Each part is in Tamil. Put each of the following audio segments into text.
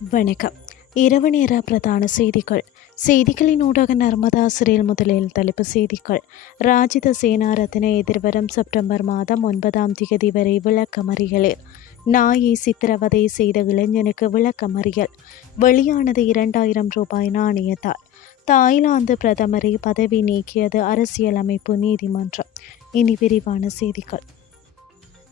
வணக்கம். இரவு நேர பிரதான செய்திகள். செய்திகளின் ஊடாக நர்மதா சிறையில் முதலில் தலைப்பு செய்திகள். ராஜித சேனாரத்தின எதிர்வரும் செப்டம்பர் மாதம் ஒன்பதாம் திகதி வரை விளக்கமறியலில். நாயை சித்திரவதை செய்த இளைஞனுக்கு விளக்கமறியல். வெளியானது இரண்டாயிரம் ரூபாய் நாணயத்தால். தாய்லாந்து பிரதமரை பதவி நீக்கியது அரசியலமைப்பு நீதிமன்றம். இனி விரிவான செய்திகள்.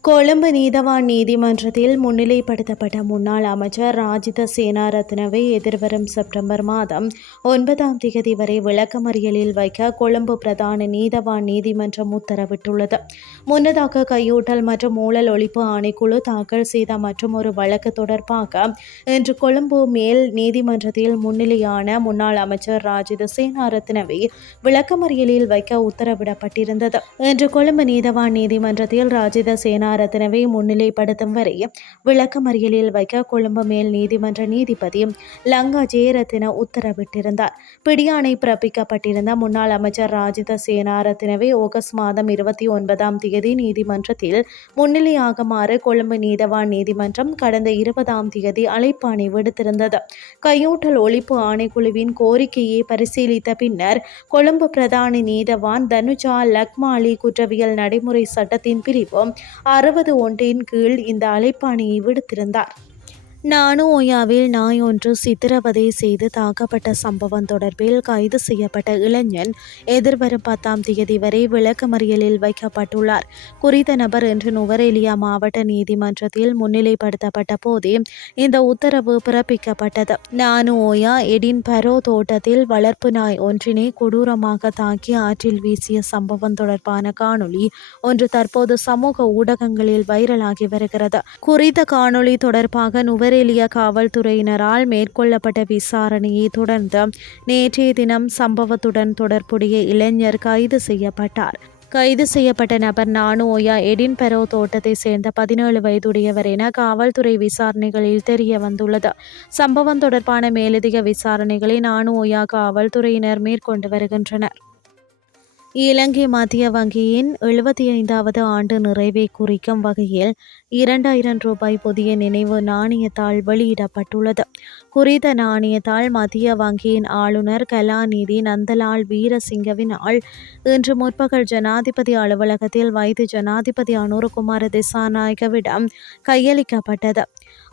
கொழும்பு நீதவான் நீதிமன்றத்தில் முன்னிலைப்படுத்தப்பட்ட முன்னாள் அமைச்சர் ராஜித சேனாரத்னவை எதிர்வரும் செப்டம்பர் மாதம் ஒன்பதாம் தேதி வரை விளக்கமறியலில் வைக்க கொழும்பு பிரதான நீதவான் நீதிமன்றம் உத்தரவிட்டுள்ளது. முன்னதாக கையூட்டல் மற்றும் ஊழல் ஒழிப்பு ஆணைக்குழு தாக்கல் செய்த மற்றும் ஒரு வழக்கு தொடர்பாக இன்று கொழும்பு மேல் நீதிமன்றத்தில் முன்னிலையான முன்னாள் அமைச்சர் ராஜித சேனாரத்னவை விளக்கமறியலில் வைக்க உத்தரவிடப்பட்டிருந்தது. இன்று கொழும்பு நீதவான் நீதிமன்றத்தில் ராஜித சேனா ரத்னவை முன்னிலைப்படுத்தும் வரை விளக்கமறியலில் வைக்க கொழும்பு மேல் நீதிமன்ற நீதிபதி லங்கா ஜெயரத்ன உத்தரவிட்டிருந்தார். பிடியாணை பிறப்பிக்கப்பட்டிருந்த முன்னாள் அமைச்சர் ராஜித சேனாரத்னவை ஆகஸ்ட் மாதம் இருபத்தி ஒன்பதாம் தேதி நீதிமன்றத்தில் முன்னிலையாகுமாறு கொழும்பு நீதவான் நீதிமன்றம் கடந்த இருபதாம் தேதி அழைப்பாணை விடுத்திருந்தது. கையூட்டல் ஒழிப்பு ஆணைக்குழுவின் கோரிக்கையை பரிசீலித்த பின்னர் கொழும்பு பிரதான நீதவான் தனுஜா லக்மாலி குற்றவியல் நடைமுறை சட்டத்தின் பிரிவு அறுபது ஒன்றின் கீழ் இந்த அழைப்பாணியை விடுத்திருந்தார். நானுஓயாவில் நாய் ஒன்று சித்திரவதை செய்து தாக்கப்பட்ட சம்பவம் தொடர்பில் கைது செய்யப்பட்ட இளைஞன் எதிர்வரும் பத்தாம் தேதி வரை விளக்கமறியலில் வைக்கப்பட்டுள்ளார். குறித்த நபர் இன்று நுவரேலியா மாவட்ட நீதிமன்றத்தில் முன்னிலைப்படுத்தப்பட்ட போதே இந்த உத்தரவு பிறப்பிக்கப்பட்டது. நானுஓயா எடின் பரோ தோட்டத்தில் வளர்ப்பு நாய் ஒன்றினை கொடூரமாக தாக்கி ஆற்றில் வீசிய சம்பவம் தொடர்பான காணொளி ஒன்று தற்போது சமூக ஊடகங்களில் வைரலாகி வருகிறது. குறித்த காணொளி தொடர்பாக நுவர் நுவரெலியா காவல்துறையினரால் மேற்கொள்ளப்பட்ட விசாரணையை தொடர்ந்து நேற்றைய தினம் சம்பவத்துடன் தொடர்புடைய இளைஞர் கைது செய்யப்பட்டார். கைது செய்யப்பட்ட நபர் நானு ஓயா எடின்பெரோ தோட்டத்தை சேர்ந்த பதினேழு வயதுடையவர் என காவல்துறை விசாரணைகளில் தெரிய வந்துள்ளது. சம்பவம் தொடர்பான மேலதிக விசாரணைகளை நானு காவல்துறையினர் மேற்கொண்டு வருகின்றனர். இலங்கை மத்திய வங்கியின் எழுபத்தி ஐந்தாவது ஆண்டு நிறைவை குறிக்கும் வகையில் இரண்டாயிரம் ரூபாய் புதிய நினைவு நாணயத்தாள் வெளியிடப்பட்டுள்ளது. குறித்த நாணயத்தாள் மத்திய வங்கியின் ஆளுநர் கலாநிதி நந்தலால் வீரசிங்கவினால் இன்று முற்பகல் ஜனாதிபதி அலுவலகத்தில் வைத்து ஜனாதிபதி அனுரகுமார திசாநாயகவிடம் கையளிக்கப்பட்டது.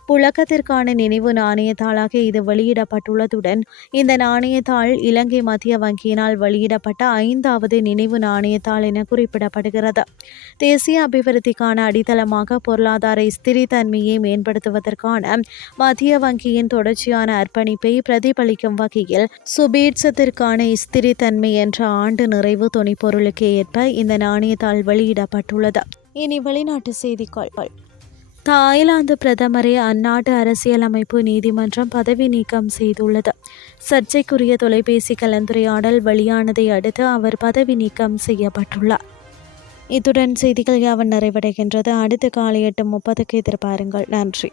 புழக்கத்திற்கான நினைவு நாணயத்தாளாக இது வெளியிடப்பட்டுள்ளதுடன் இந்த நாணயத்தாள் இலங்கை மத்திய வங்கியினால் வெளியிடப்பட்ட ஐந்தாவது நினைவு நாணயத்தாள் என குறிப்பிடப்படுகிறது. தேசிய அபிவிருத்திக்கான அடித்தளமாக பொருளாதார ஸ்திரித்தன்மையை மேம்படுத்துவதற்கான மத்திய வங்கியின் தொடர்ச்சியான அர்ப்பணிப்பை பிரதிபலிக்கும் வகையில் சுபீட்சத்திற்கான ஸ்திரித்தன்மை என்ற ஆண்டு நிறைவு துணைப்பொருளுக்கு ஏற்ப இந்த நாணயத்தாள் வெளியிடப்பட்டுள்ளது. இனி வெளிநாட்டு செய்திகள். தாய்லாந்து பிரதமரை அந்நாட்டு அரசியலமைப்பு நீதிமன்றம் பதவி நீக்கம் செய்துள்ளது. சர்ச்சைக்குரிய தொலைபேசி கலந்துரையாடல் வெளியானதை அடுத்து அவர் பதவி நீக்கம் செய்யப்பட்டுள்ளார். இத்துடன் செய்திகள் யாவன் நிறைவடைகின்றது. அடுத்த காலை எட்டு முப்பதுக்கு எதிர்பாருங்கள். நன்றி.